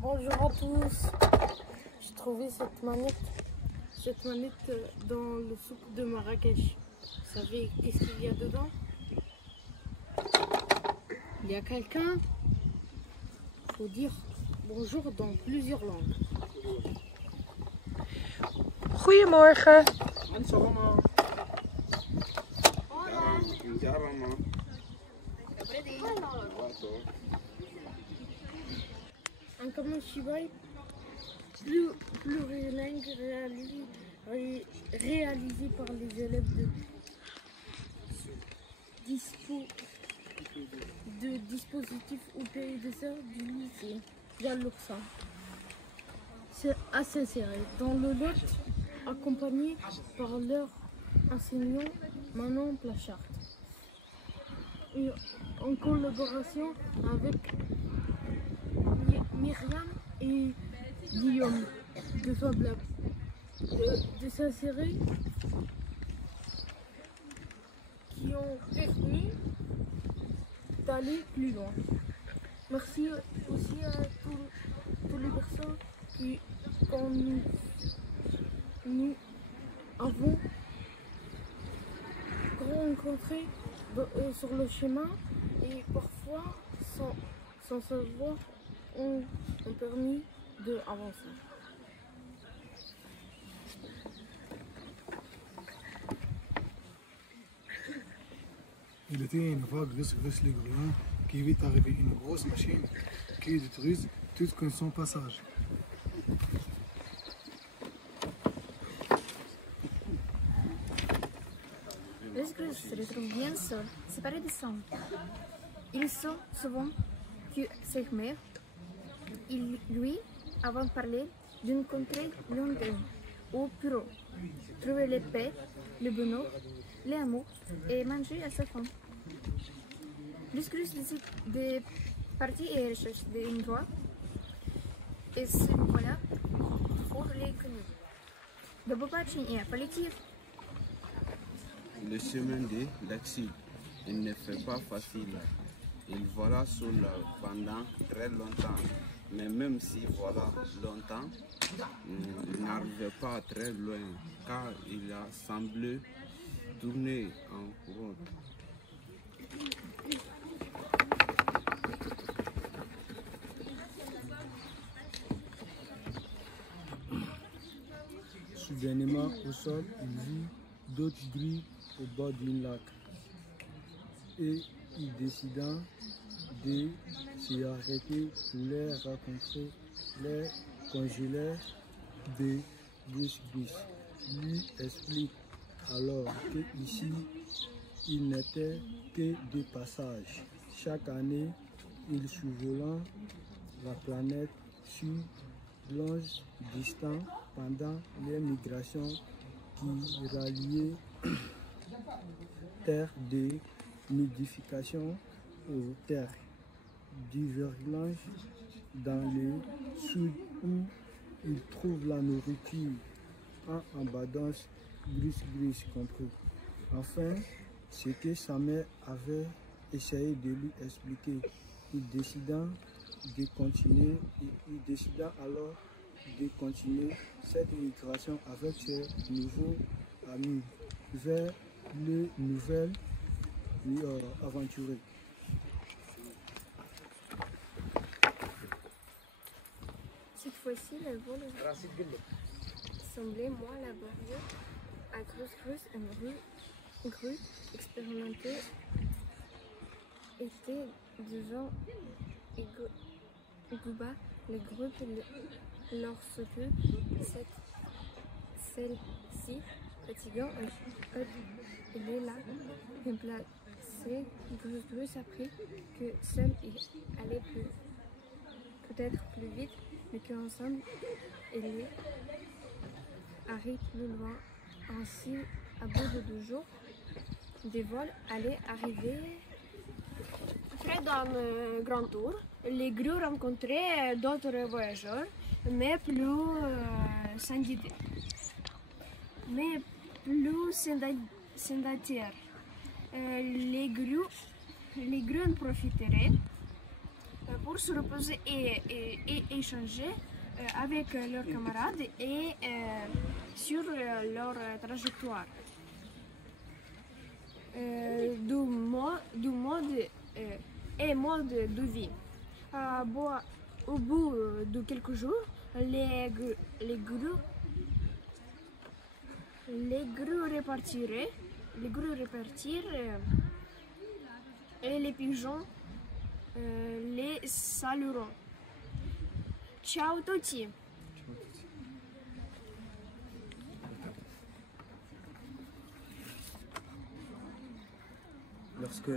Bonjour à tous. J'ai trouvé cette manette dans le souk de Marrakech. Vous savez qu'est-ce qu'il y a dedans? Il y a quelqu'un. Il faut dire bonjour dans plusieurs langues. Goedemorgen. Un Kamashibai plurilingue réalisé par les élèves de dispositifs au pays des arts du lycée Dialoxa. C'est à s'insérer dans le lot, accompagné par leur enseignant Manon Plachard. Et en collaboration avec Myriam et Guillaume de Fablab de s'insérer qui ont permis d'aller plus loin. Merci aussi à toutes les personnes qu'on nous avons rencontrées sur le chemin et parfois sans savoir ont permis d'avancer. Il était une fois Russe les Gruins qui vit arriver une grosse machine qui détruit tout comme son passage. Les Russes se retrouvent bien seuls, séparés des sangs. Ils sont souvent que ses mères. Lui, avant de parler d'une contrée lointaine, au bureau, trouver la paix, le bonheur, l'amour et manger à sa faim. L'Uscrus décide de partir et recherche des endroits. Et ce voilà pour les connus. De Bobachin politique. Le chemin de l'exil, il ne fait pas facile. Il voilà seul pendant très longtemps. Mais même si voilà longtemps, il n'arrive pas très loin car il a semblé tourner en rond. Soudainement au sol, il vit d'autres grilles au bord d'un lac. Et il décida de s'y arrêter pour les rencontrer, les congélaires de Bruce. Lui explique alors que ici, il n'était que de passage. Chaque année, il survolant la planète sur longues distances pendant les migrations qui ralliaient terres de nidification aux terres d'hivernage dans le sud où il trouve la nourriture en abondance, gris compris. Enfin, ce que sa mère avait essayé de lui expliquer, il décida alors de continuer cette migration avec ses nouveaux amis vers le nouvel aventuré. Cette fois-ci, le vol semblait moins laborieux. À Cruz, une grue expérimentée était devant Gouba, le groupe lorsque celle-ci, fatigant il est là, remplacé. Bruce apprit que seul il allait peut-être plus vite, mais qu'ensemble, il arrive plus loin. Ainsi, à bout de 2 jours, des vols allaient arriver. Après d'un grand tour, les grues rencontraient d'autres voyageurs, mais plus sédentaires. Les grues en profiteraient pour se reposer et échanger avec leurs camarades et sur leur trajectoire. Du mode de vie. Au bout de quelques jours, les grues repartirent et les pigeons les salueront. Ciao tutti! Lorsque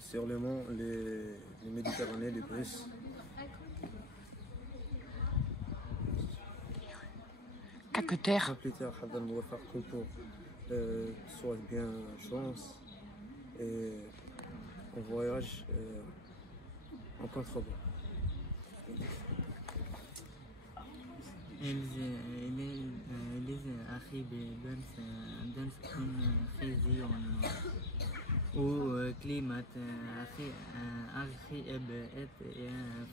sur le mont, les Méditerranées, les Russes, كاكوتير plus tard, حضر موفق pour soit bien chance et on voyage en contrebas. أخي دنس كن خزيون وكليمات أخي أبقت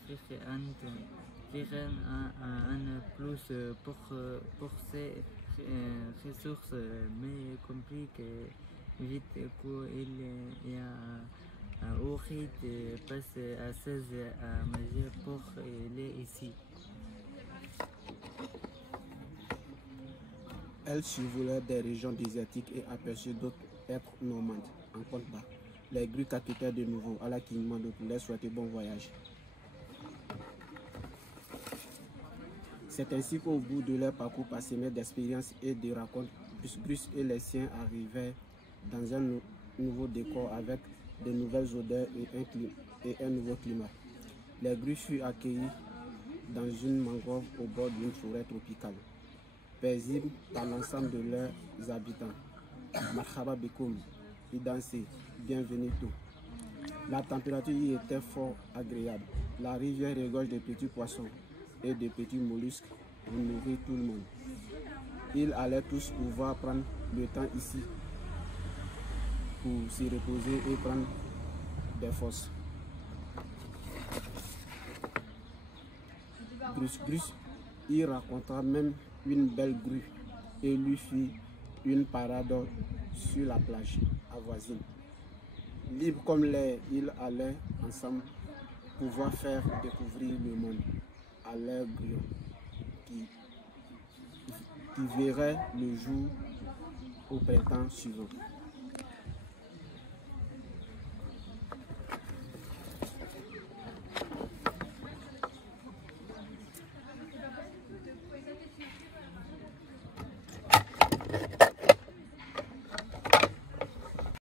فيخ أنت فيخ أنا بلوس pour ces ressources mais compliqué vite qu'il y a Orit passe à 16 à manger pour aller ici. Elle survolait des régions désertiques et aperçut d'autres êtres nomades en contrebas. Les grues capitaient de nouveau à la clignement de poulet souhaitaient bon voyage. C'est ainsi qu'au bout de leur parcours parsemé d'expériences et de rencontres, Grus et les siens arrivaient dans un nouveau décor avec de nouvelles odeurs et un nouveau climat. Les grues furent accueillis dans une mangrove au bord d'une forêt tropicale, paisible par l'ensemble de leurs habitants. Marhaba Bekoum, y dansaient, bienvenue tout. La température y était fort agréable. La rivière regorge de petits poissons et de petits mollusques pour nourrir tout le monde. Ils allaient tous pouvoir prendre le temps ici pour s'y reposer et prendre des forces. Grus y raconta même une belle grue et lui fit une parade sur la plage avoisine. Libre comme l'air, ils allaient ensemble pouvoir faire découvrir le monde à leur grue qui verrait le jour au printemps suivant.